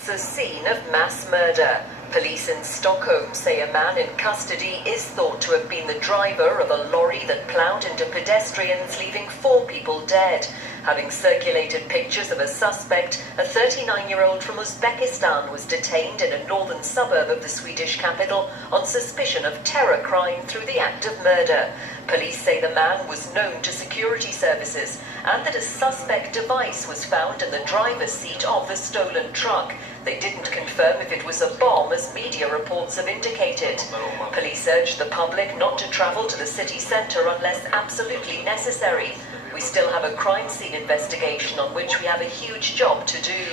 It's a scene of mass murder. Police in Stockholm say a man in custody is thought to have been the driver of a lorry that ploughed into pedestrians, leaving 4 people dead. Having circulated pictures of a suspect, a 39-year-old from Uzbekistan was detained in a northern suburb of the Swedish capital on suspicion of terror crime through the act of murder. Police say the man was known to security services and that a suspect device was found in the driver's seat of the stolen truck. They didn't confirm if it was a bomb, as media reports have indicated. Police urged the public not to travel to the city centre unless absolutely necessary. We still have a crime scene investigation on which we have a huge job to do.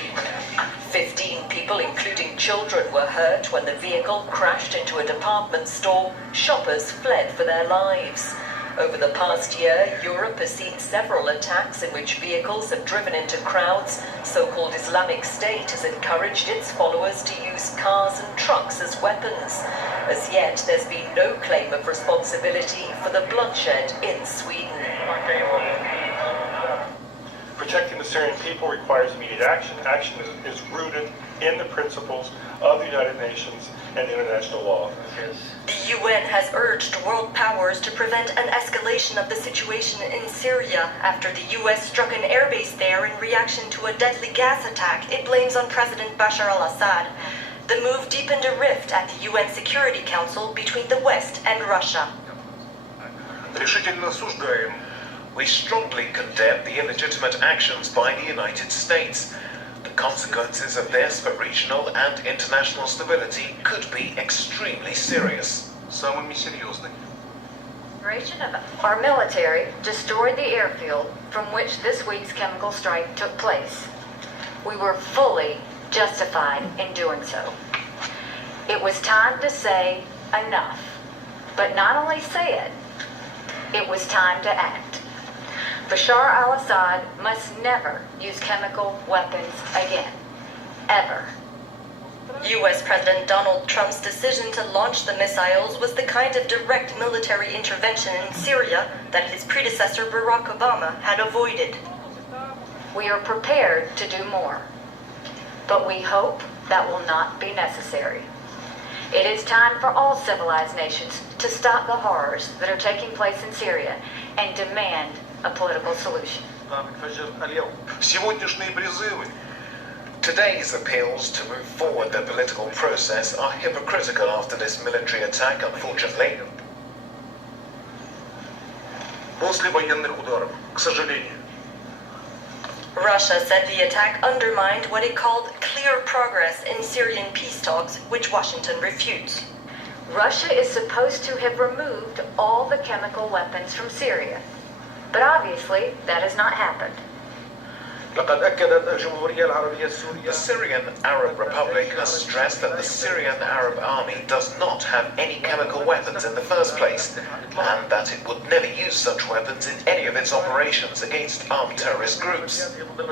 15 people, including children, were hurt when the vehicle crashed into a department store. Shoppers fled for their lives. Over the past year, Europe has seen several attacks in which vehicles have driven into crowds. So-called Islamic State has encouraged its followers to use cars and trucks as weapons. As yet, there's been no claim of responsibility for the bloodshed in Sweden. Protecting the Syrian people requires immediate action. Action is rooted in the principles of the United Nations and international law. The UN has urged world powers to prevent an escalation of the situation in Syria after the US struck an airbase there in reaction to a deadly gas attack it blames on President Bashar al-Assad. The move deepened a rift at the UN Security Council between the West and Russia. We strongly condemn the illegitimate actions by the United States. The consequences of this for regional and international stability could be extremely serious. Our military destroyed the airfield from which this week's chemical strike took place. We were fully justified in doing so. It was time to say enough, but not only say it, it was time to act. Bashar al-Assad must never use chemical weapons again. Ever. US President Donald Trump's decision to launch the missiles was the kind of direct military intervention in Syria that his predecessor Barack Obama had avoided. We are prepared to do more, but we hope that will not be necessary. It is time for all civilized nations to stop the horrors that are taking place in Syria and demand a political solution. Today's appeals to move forward the political process are hypocritical after this military attack, unfortunately. Russia said the attack undermined what it called clear progress in Syrian peace talks, which Washington refutes. Russia is supposed to have removed all the chemical weapons from Syria, but obviously that has not happened. The Syrian Arab Republic has stressed that the Syrian Arab Army does not have any chemical weapons in the first place, and that it would never use such weapons in any of its operations against armed terrorist groups. Let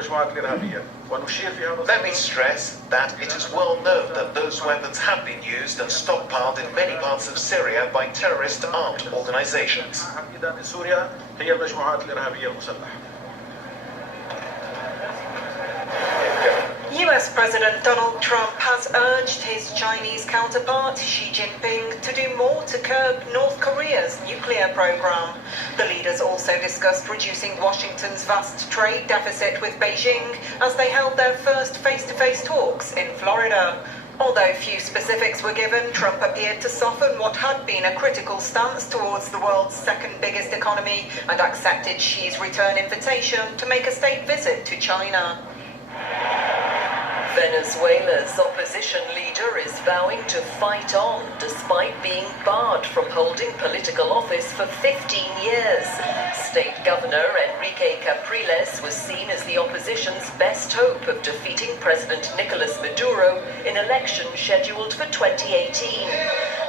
me stress that it is well known that those weapons have been used and stockpiled in many parts of Syria by terrorist armed organizations. US President Donald Trump has urged his Chinese counterpart Xi Jinping to do more to curb North Korea's nuclear program. The leaders also discussed reducing Washington's vast trade deficit with Beijing as they held their first face-to-face talks in Florida. Although few specifics were given, Trump appeared to soften what had been a critical stance towards the world's second biggest economy and accepted Xi's return invitation to make a state visit to China. Venezuela's opposition leader is vowing to fight on despite being barred from holding political office for 15 years. State Governor Enrique Capriles was seen as the opposition's best hope of defeating President Nicolas Maduro in elections scheduled for 2018.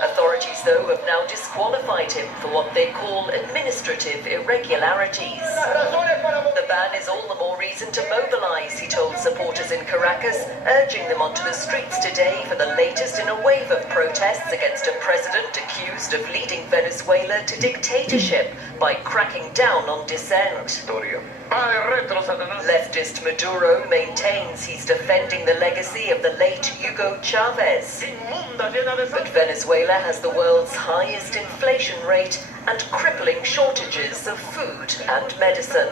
Authorities, though, have now disqualified him for what they call administrative irregularities. The ban is all the more reason to mobilize, he told supporters in Caracas, urging them onto the streets today for the latest in a wave of protests against a president accused of leading Venezuela to dictatorship by cracking down on dissent. Leftist Maduro maintains he's defending the legacy of the late Hugo Chavez. But Venezuela has the world's highest inflation rate and crippling shortages of food and medicine.